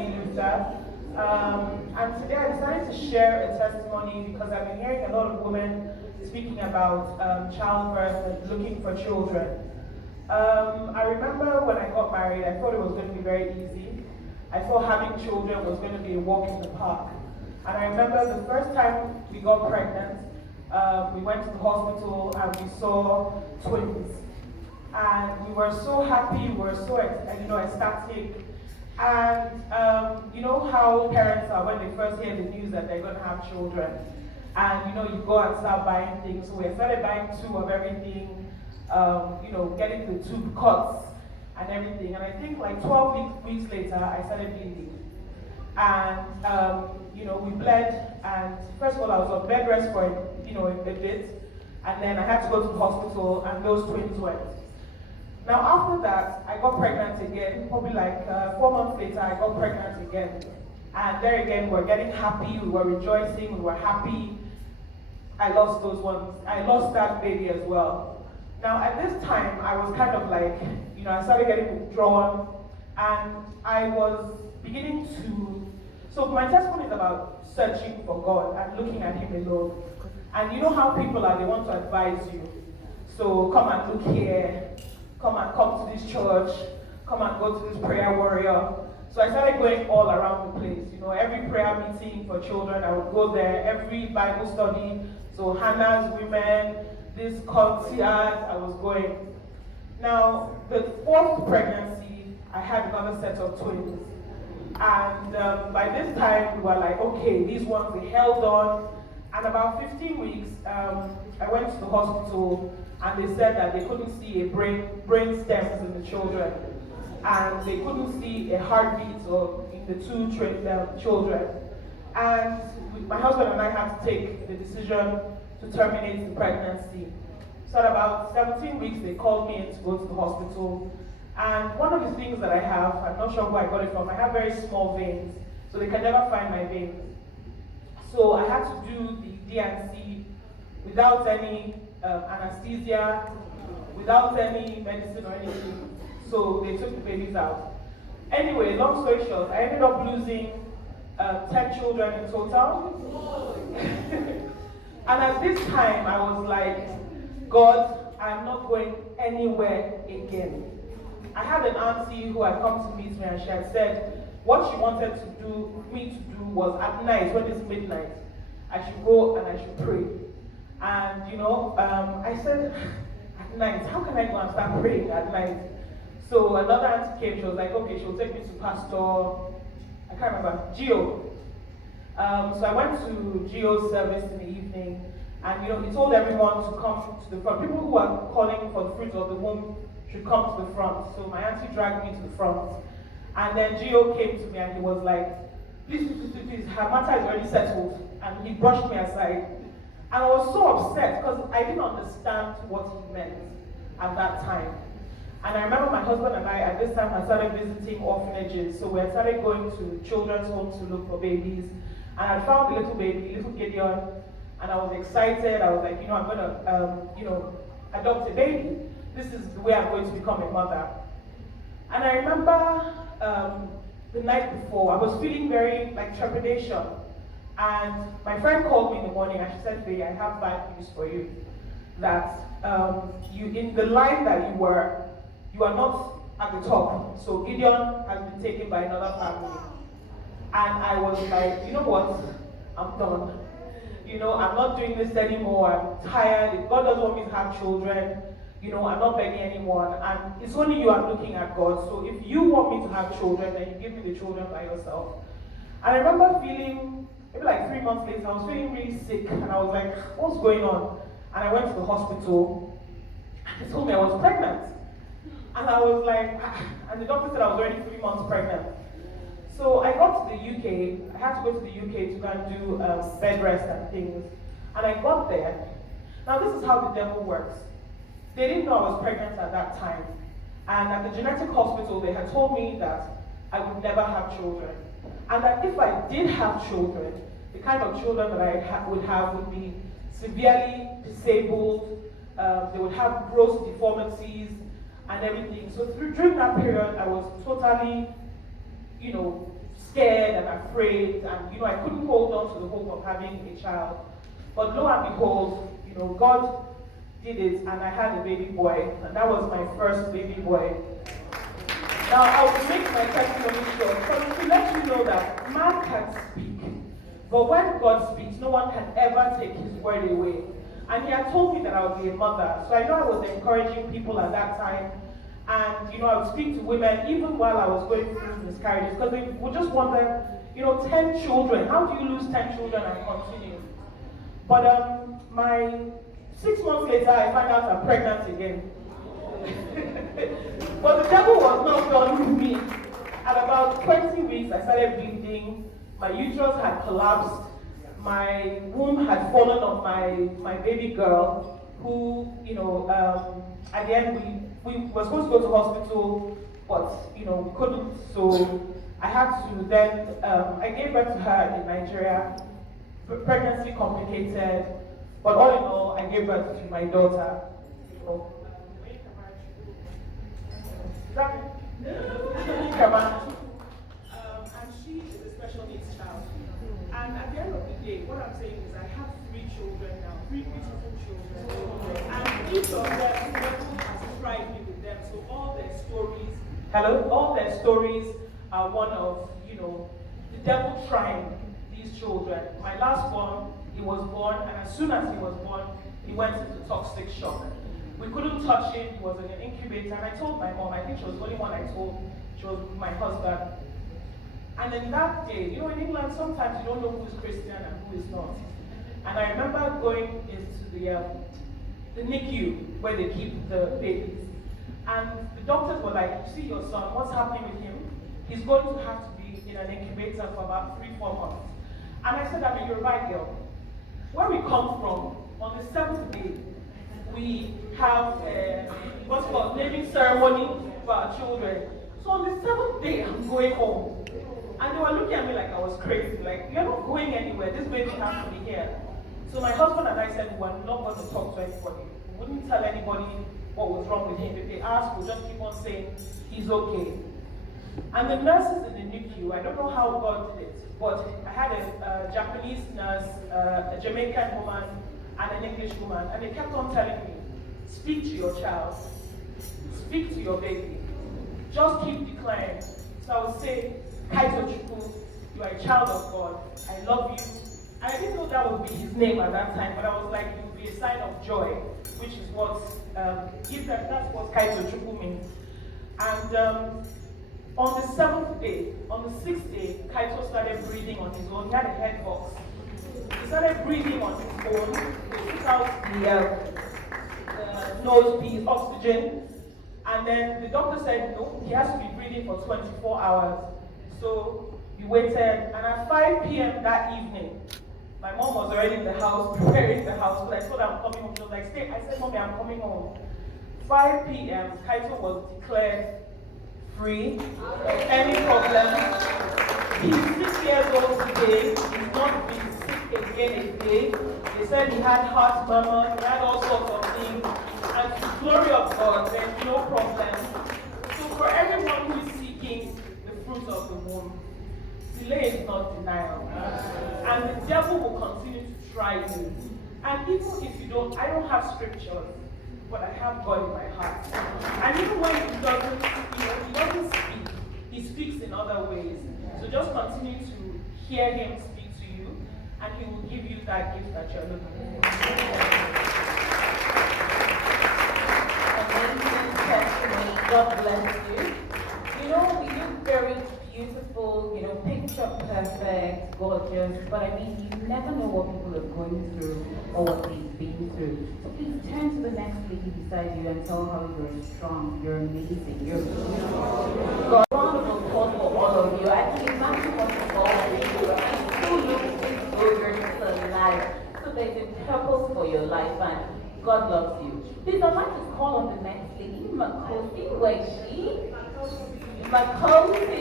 me, Luther. And today I decided to share a testimony because I've been hearing a lot of women speaking about childbirth and looking for children. I remember when I got married, I thought it was going to be very easy. I thought having children was going to be a walk in the park. And I remember the first time we got pregnant, we went to the hospital and we saw twins. And we were so happy, we were so ecstatic. And you know how parents are when they first hear the news that they're going to have children. And you go and start buying things. So we started buying 2 of everything, getting the 2 cuts and everything. And I think like 12 weeks later, I started bleeding. And we bled. And first of all, I was on bed rest for a bit. And then I had to go to the hospital, and those twins went. Now after that, I got pregnant again. Probably like 4 months later, I got pregnant again. And there again, we were getting happy, we were rejoicing, we were happy. I lost those ones. I lost that baby as well. Now at this time, I was kind of like, I started getting withdrawn, and I was beginning to, so my testimony is about searching for God and looking at Him alone. And you know how people are, they want to advise you. So come and look here, come to this church, come and go to this prayer warrior. So I started going all around the place. Every prayer meeting for children, I would go there. Every Bible study, so Hannah's Women, this concert, I was going. Now, the 4th pregnancy, I had another set of twins. And by this time, we were like, okay, these ones, they held on. And about 15 weeks, I went to the hospital, and they said that they couldn't see a brain stems in the children. And they couldn't see a heartbeat in the 2 children. And my husband and I had to take the decision to terminate the pregnancy. So at about 17 weeks, they called me in to go to the hospital. And one of the things that I have, I'm not sure where I got it from, I have very small veins, so they can never find my veins. So I had to do the D&C without any anesthesia, without any medicine or anything. So they took the babies out. Anyway, long story short, I ended up losing 10 children in total. And at this time, I was like, God, I'm not going anywhere again. I had an auntie who had come to meet me, and she had said what she wanted me to do was at night, when it's midnight, I should go and I should pray. And I said, at night, how can I go and start praying at night? So another auntie came, she was like, okay, she'll take me to Pastor, I can't remember, Gio. So I went to Gio's service in the evening, and he told everyone to come to the front. People who are calling for the fruit of the womb should come to the front. So my auntie dragged me to the front. And then Gio came to me and he was like, please, her matter is already settled. And he brushed me aside. And I was so upset because I didn't understand what he meant at that time. And I remember my husband and I, at this time, had started visiting orphanages. So we had started going to children's homes to look for babies. And I found a little baby, little Gideon. And I was excited. I was like, I'm going to, adopt a baby. This is the way I'm going to become a mother. And I remember the night before, I was feeling very trepidation. And my friend called me in the morning and she said, Faye, I have bad news for you. That you, in the line that you are not at the top. So Gideon has been taken by another family. And I was like, you know what? I'm done. I'm not doing this anymore. I'm tired. If God doesn't want me to have children, I'm not begging anyone. And it's only you I'm looking at, God. So if you want me to have children, then you give me the children by yourself. And I remember feeling, maybe like 3 months later, I was feeling really sick. And I was like, what's going on? And I went to the hospital. And they told me I was pregnant. And I was like, and the doctor said I was already 3 months pregnant. So I got to the UK. I had to go to the UK to go and do bed rest and things. And I got there. Now this is how the devil works. They didn't know I was pregnant at that time. And at the genetic hospital, they had told me that I would never have children. And that if I did have children, the kind of children that I would have would be severely disabled. They would have gross deformities and everything. So during that period, I was totally, scared and afraid, and I couldn't hold on to the hope of having a child. But lo and behold, God did it, and I had a baby boy, and that was my first baby boy. Now, I will make my testimony short, but to let you know that man can speak, but when God speaks, no one can ever take his word away. And he had told me that I would be a mother, so I know I was encouraging people at that time, and I would speak to women even while I was going through miscarriages, because they would just wonder, 10 children, how do you lose 10 children and continue? But 6 months later, I found out I'm pregnant again. But the devil was not done with me. At about 20 weeks, I started bleeding. My uterus had collapsed. My womb had fallen on my baby girl, who, at the end, we were supposed to go to hospital, but, we couldn't. So I had to then, I gave birth to her in Nigeria. Pregnancy complicated, but all in all, I gave birth to my daughter. And she is a special needs child. And at the end of the day, what I'm saying is I have 3 children now, 3 beautiful children. And each of them, has tried me with them. So all their stories are one of, the devil trying these children. My last born, he was born, and as soon as he was born, he went into toxic shock. We couldn't touch him, he was in an incubator, and I told my mom, I think she was the only one I told, she was my husband. And then that day, in England, sometimes you don't know who is Christian and who is not. And I remember going into the NICU, where they keep the babies. And the doctors were like, see your son, what's happening with him? He's going to have to be in an incubator for about 3-4 months. And I said, I'm a Yoruba girl. Where we come from, on the 7th day, we have what's called naming ceremony for our children. So on the 7th day, I'm going home. And they were looking at me like I was crazy. Like, you're not going anywhere. This baby has to be here. So my husband and I said, we're not going to talk to anybody. We wouldn't tell anybody what was wrong with him. If they asked, we'll just keep on saying, he's okay. And the nurses in the NICU, I don't know how God did it, but I had a Japanese nurse, a Jamaican woman, and an English woman, and they kept on telling me, speak to your child, speak to your baby, just keep declaring. So I would say, Kaito Chukwu, you are a child of God, I love you. I didn't know that would be his name at that time, but I was like, it would be a sign of joy, which is what, that's what Kaito Chukwu means. And on the 7th day, on the 6th day, Kaito started breathing on his own. He had a head box. He started breathing on his own. He took out the nose piece, oxygen. And then the doctor said, no, he has to be breathing for 24 hours. So we waited. And at 5 p.m. that evening, my mom was already in the house, preparing the house. So I told her I'm coming home. She was like, stay. I said, Mommy, I'm coming home. 5 p.m., Kaito was declared free of any problem. He's 6 years old today. He's not been sick again a day. They said he had heart murmur, he had all sorts of things. And to the glory of God, there's no problem. So for everyone who is seeking the fruit of the womb, delay is not denial. And the devil will continue to try you. And even if you don't, I don't have scriptures, but I have God in my heart. And even when he doesn't speak, he speaks in other ways. So just continue to hear him speak to you, and he will give you that gift that you're looking for. Amazing testimony. God bless you. You look very beautiful, picture perfect, gorgeous, but I mean, you never know what people are going through or what they've been through. So please turn to the next lady beside you and tell her you're strong, you're amazing, you're beautiful. God, round of applause for all of you. I can imagine what you've all been through. And you still look so you're just alive. So there's a purpose for your life, and God loves you. Please, I'd like to call on the next lady, Makosi. Where is she? Makosi.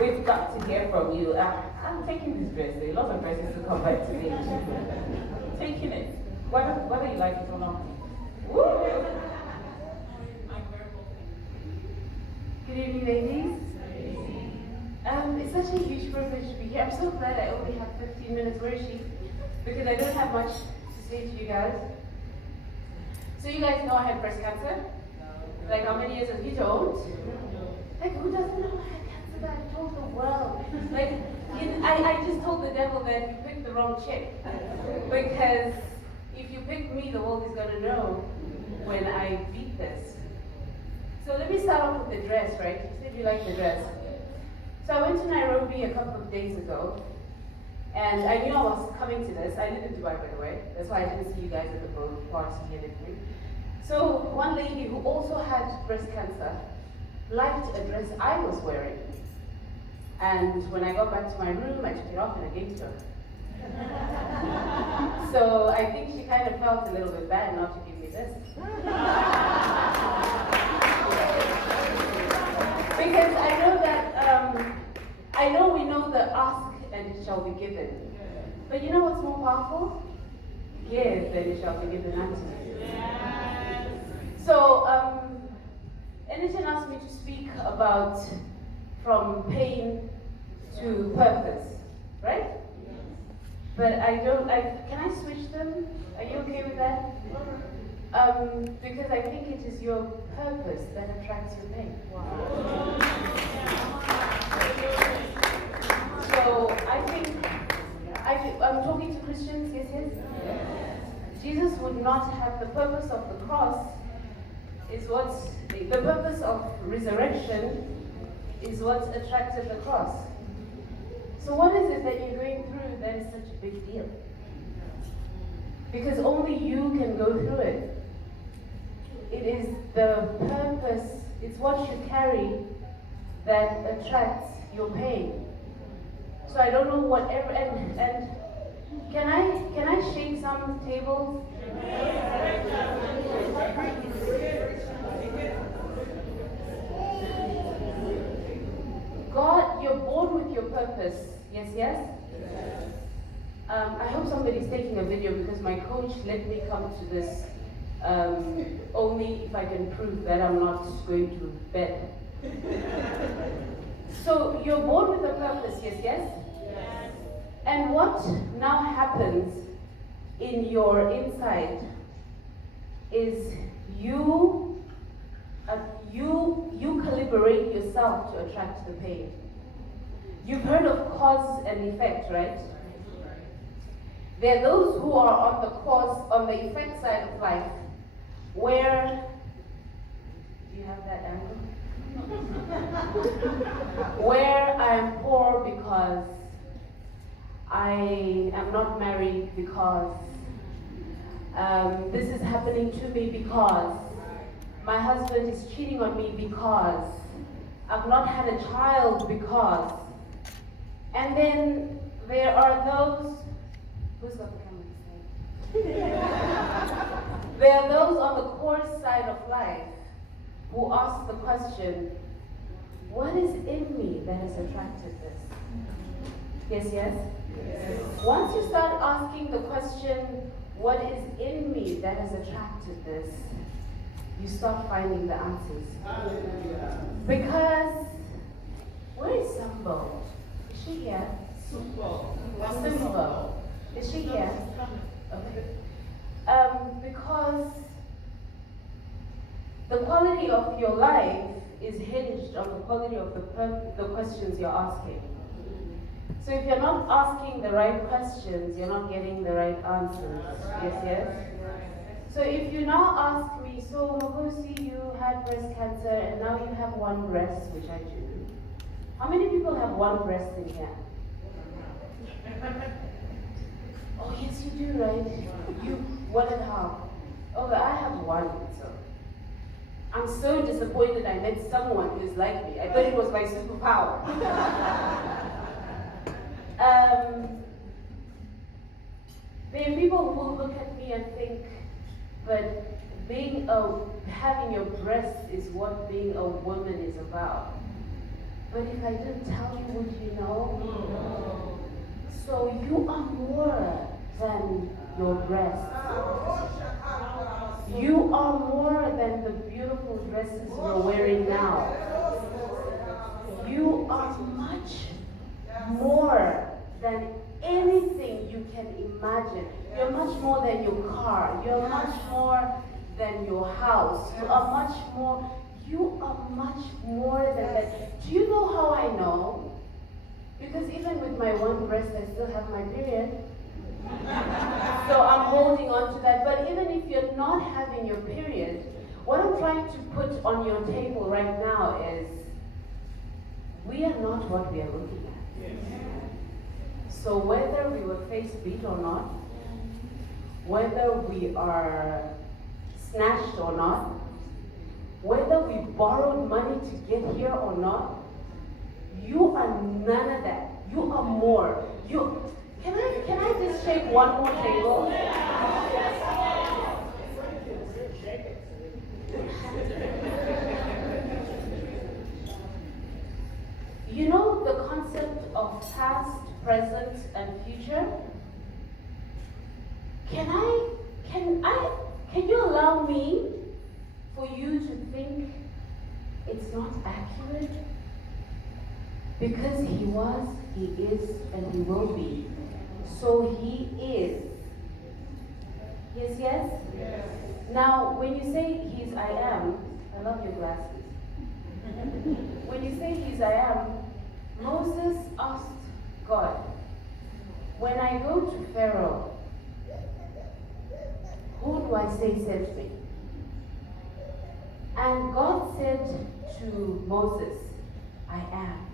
We've got to hear from you. I'm taking this dress. There are lots of dresses to come back to me. Taking it, whether you like it or not. Woo! Good evening, ladies. It's such a huge privilege to be here. I'm so glad I only have 15 minutes. Where is she? Because I don't have much to say to you guys. So you guys know I had breast cancer? Like how many years have you told? Like who doesn't know I had cancer? That I told the world. Like I just told the devil that you picked the wrong chick. Because if you pick me, the world is gonna know when I beat this. So let me start off with the dress, right? You said you like the dress. So I went to Nairobi a couple of days ago, and I knew I was coming to this. I live in Dubai, by the way. That's why I didn't see you guys at the boat party and everything. So one lady who also had breast cancer liked a dress I was wearing. And when I got back to my room, I took it off and I gave it to her. So I think she kind of felt a little bit bad not to give me this. Because I know that, I know we know the ask and it shall be given. But you know what's more powerful? Give and it shall be given unto you. So, NHN asked me to speak about from pain to purpose, right? But can I switch them? Are you okay with that? Because I think it is your purpose that attracts your pain. Wow. So I'm talking to Christians, yes? Jesus would not have the purpose of the cross the purpose of resurrection is what attracted the cross. So what is it that you're going through that is such a big deal? Because only you can go through it. It is the purpose, it's what you carry that attracts your pain. So I don't know whatever, and can I shake some tables? God, you're born with your purpose. Yes? I hope somebody's taking a video because my coach let me come to this only if I can prove that I'm not going to bed. So you're born with a purpose, yes? And what now happens in your inside is you calibrate yourself to attract the pain. You've heard of cause and effect, right? There are those who are on the effect side of life, where, do you have that angle? Where I am poor because I am not married, because this is happening to me, because my husband is cheating on me, because I've not had a child, because. And then there are those, who's got the camera? There are those on the course side of life who ask the question, what is in me that has attracted this? Yes? Once you start asking the question, what is in me that has attracted this? You start finding the answers. Because, where is Sambo? Is she here? Simbo. Is she here? Okay. Because the quality of your life is hinged on the quality of the questions you're asking. So if you're not asking the right questions, you're not getting the right answers. Yes? So if you now ask me, so Makosi, you had breast cancer and now you have one breast, which I do. How many people have one breast in here? Oh yes, you do, right? You, 1.5. Oh, but I have one, so. I'm so disappointed I met someone who's like me. I thought it was my superpower. There are people who look at me and think, but having your breast is what being a woman is about. But if I didn't tell you, would you know? No. So you are more than your breast. You are more than the beautiful dresses you're wearing now. than your car. You're much more than your house. You are much more than that. Do you know how I know? Because even with my one breast, I still have my period. So I'm holding on to that. But even if you're not having your period, what I'm trying to put on your table right now is we are not what we are looking at. So whether we were face beat or not, whether we are snatched or not, whether we borrowed money to get here or not, you are none of that. You are more. Can I just shake one more table? You know the concept of past, present, and future? Can you allow me for you to think it's not accurate? Because he was, he is, and he will be. So he is. Yes, yes? Yes. Now, when you say he's I am, I love your glasses. When you say he's I am, Moses asked God, when I go to Pharaoh, who do I say sent me? And God said to Moses, I am.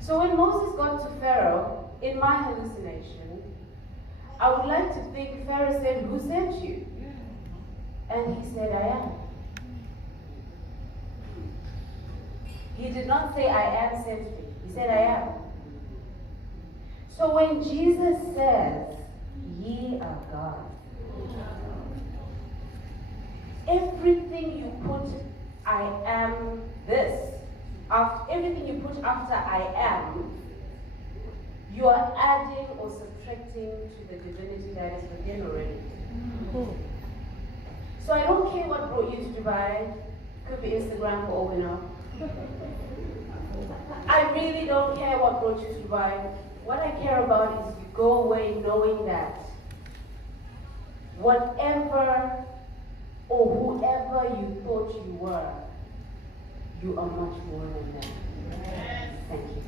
So when Moses got to Pharaoh, in my hallucination, I would like to think Pharaoh said, who sent you? And he said, I am. He did not say, I am sent me. He said, I am. So when Jesus says, ye are God, everything you put, I am this, after, everything you put after I am, you are adding or subtracting to the divinity that is within already. So I don't care what brought you to Dubai. Could be Instagram for all we know. I really don't care what brought you to Dubai. What I care about is you go away knowing that whatever or whoever you thought you were, you are much more than that. Thank you.